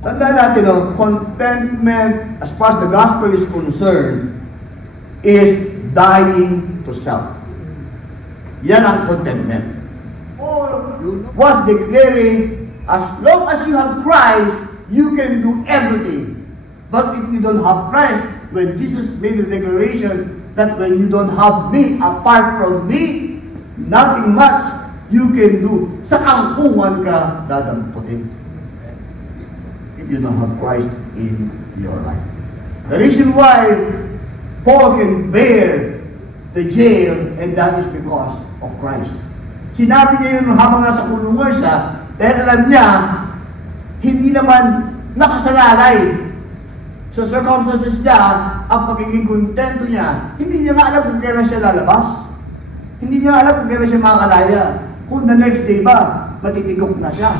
Tandaan natin, contentment, as far as the gospel is concerned, is dying to self. Yan ang contentment. Paul was declaring, as long as you have Christ, you can do everything. But if you don't have Christ, when Jesus made the declaration that when you don't have me, apart from me, nothing much you can do. Sa angkungan ka dadamputin. If you don't have Christ in your life. The reason why Paul can bear the jail, and that is because of Christ. Sinabi niya yun habang nasa kulungan siya, dahil alam niya, hindi naman nakasalalay sa circumstances niya ang pagiging kontento niya. Hindi niya nga alam kung kailan siya lalabas. Hindi niya alam kung kailan siya makakalaya. Kung the next day ba, matitigok na siya.